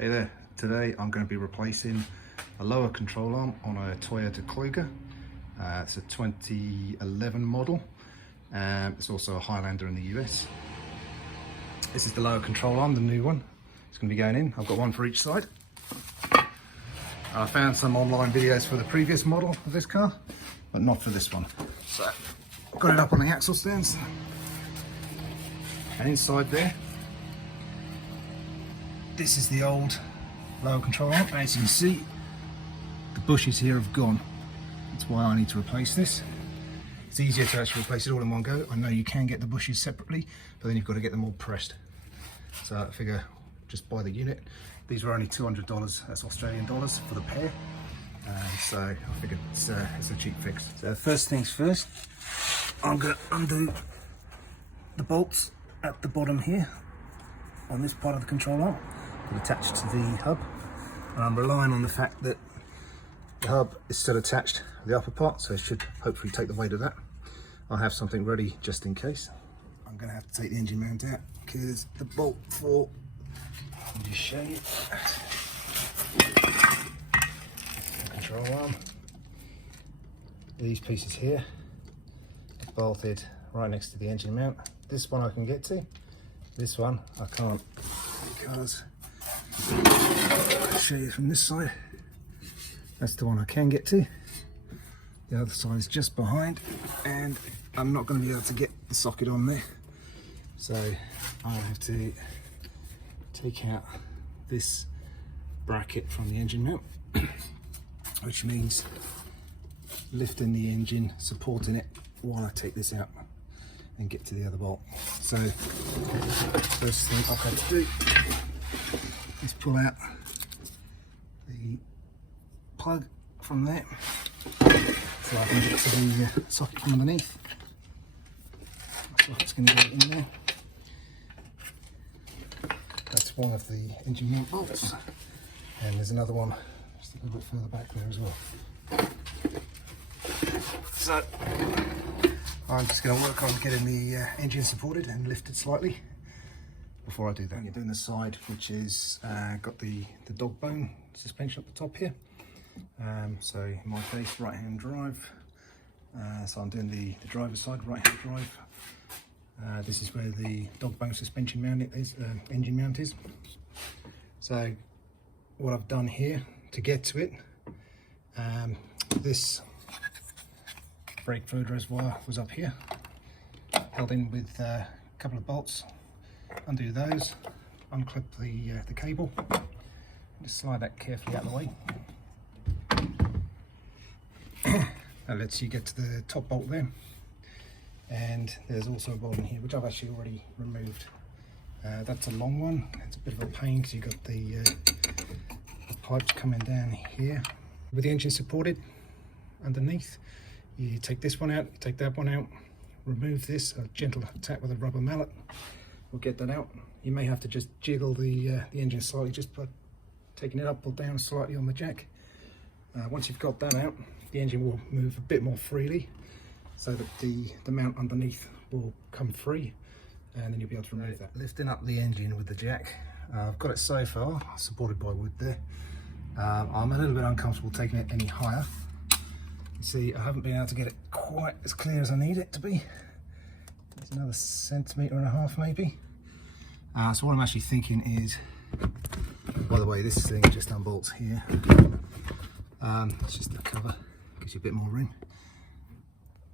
Hey there, today I'm going to be replacing a lower control arm on a Toyota Kluger. It's a 2011 model. It's also a Highlander in the US. This is the lower control arm, the new one. It's going to be going in. I've got one for each side. I found some online videos for the previous model of this car, but not for this one. So I've got it up on the axle stands. And inside there, this is the old lower control arm. As you can see, the bushes here have gone. That's why I need to replace this. It's easier to actually replace it all in one go. I know you can get the bushes separately, but then you've got to get them all pressed. So I figure just buy the unit. These were only $200, that's Australian dollars for the pair. So I figured it's a cheap fix. So first things first, I'm going to undo the bolts at the bottom here on this part of the control arm, attached to the hub, and I'm relying on the fact that the hub is still attached to the upper part, so it should hopefully take the weight of that. I'll have something ready just in case. I'm going to have to take the engine mount out because the bolt for, let me just show you, the control arm, these pieces here are bolted right next to the engine mount. This one I can get to, this one I can't, because I'll show you from this side. That's the one I can get to. The other side is just behind, and I'm not going to be able to get the socket on there. So I'll have to take out this bracket from the engine mount, which means lifting the engine, supporting it while I take this out and get to the other bolt. So first thing I've got to do is pull out the plug from there so I can get to the socket from underneath. The socket's going to go in there. That's one of the engine mount bolts, and there's another one just a little bit further back there as well. So I'm just going to work on getting the engine supported and lifted slightly before I do that. You're doing the side, which is got the dog bone suspension at the top here. So in my case, right hand drive. So I'm doing the driver's side, right hand drive. This is where the dog bone suspension mount is, engine mount is. So what I've done here to get to it, this brake fluid reservoir was up here, held in with a couple of bolts. Undo those, unclip the cable, just slide that carefully out of the way. That lets you get to the top bolt there, and there's also a bolt in here which I've actually already removed. That's a long one. It's a bit of a pain because you've got the pipes coming down here. With the engine supported underneath, you take this one out, you take that one out, remove this, a gentle tap with a rubber mallet will get that out. You may have to just jiggle the engine slightly, just by taking it up or down slightly on the jack. Once you've got that out, the engine will move a bit more freely, so that the mount underneath will come free, and then you'll be able to remove that. Lifting up the engine with the jack, I've got it so far supported by wood there. I'm a little bit uncomfortable taking it any higher. You see, I haven't been able to get it quite as clear as I need it to be. It's another 1.5 centimeters maybe. So what I'm actually thinking is, by the way, this thing just unbolts here. It's just the cover, gives you a bit more room.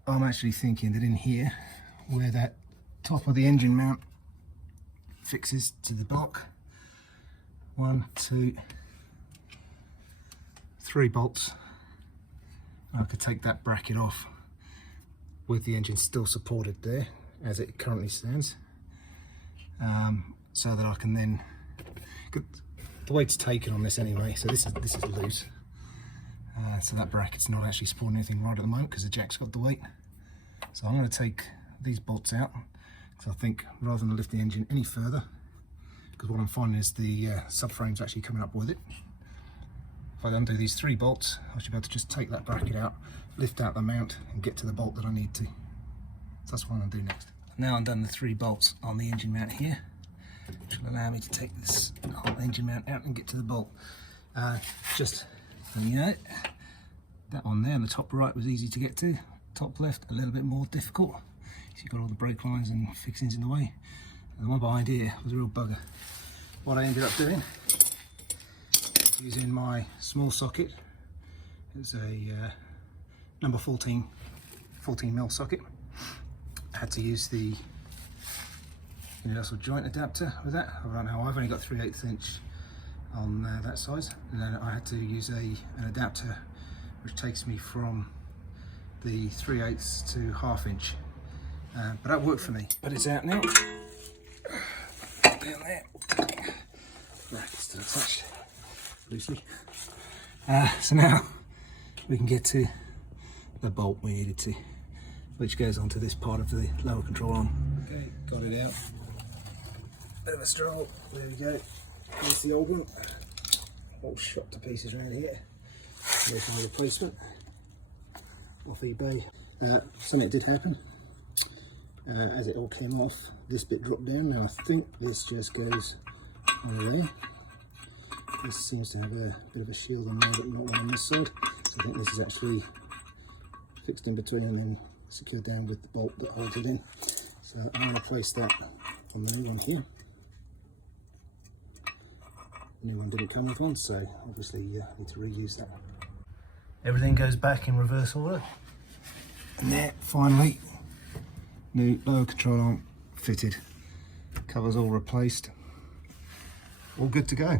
I'm actually thinking that in here, where that top of the engine mount fixes to the block, 1, 2, 3 bolts, I could take that bracket off with the engine still supported there as it currently stands, so that I can then, the weight's taken on this anyway, so this is loose, so that bracket's not actually supporting anything right at the moment because the jack's got the weight. So I'm going to take these bolts out because I think rather than lift the engine any further, because what I'm finding is the subframe's actually coming up with it. If I undo these 3 bolts, I should be able to just take that bracket out, lift out the mount and get to the bolt that I need to. So that's what I'm going to do next. Now I've done the 3 bolts on the engine mount here. which will allow me to take this whole engine mount out and get to the bolt. Just so you know, that one there on the top right was easy to get to. Top left a little bit more difficult. So you've got all the brake lines and fixings in the way. And the one behind here was a real bugger. What I ended up doing, using my small socket, it's a number 14 mil socket. I had to use the universal joint adapter with that. I don't know, I've only got 3/8 inch on that size, and then I had to use an adapter which takes me from the 3/8 to 1/2 inch. But that worked for me. But it's out now. Down there. Right, it's still attached loosely. So now we can get to the bolt we needed to, which goes onto this part of the lower control arm. Okay, got it out. Bit of a stroll. There we go. Here's the old one. All shot to pieces around here. There's my replacement off eBay. Something did happen. As it all came off, this bit dropped down. Now I think this just goes over there. This seems to have a bit of a shield on there, but not one on this side. So I think this is actually fixed in between and then secured down with the bolt that holds it in. So I'm going to place that on the new one here. The new one didn't come with one, so obviously I need to reuse that one. Everything goes back in reverse order. And there, finally, new lower control arm fitted. Covers all replaced. All good to go.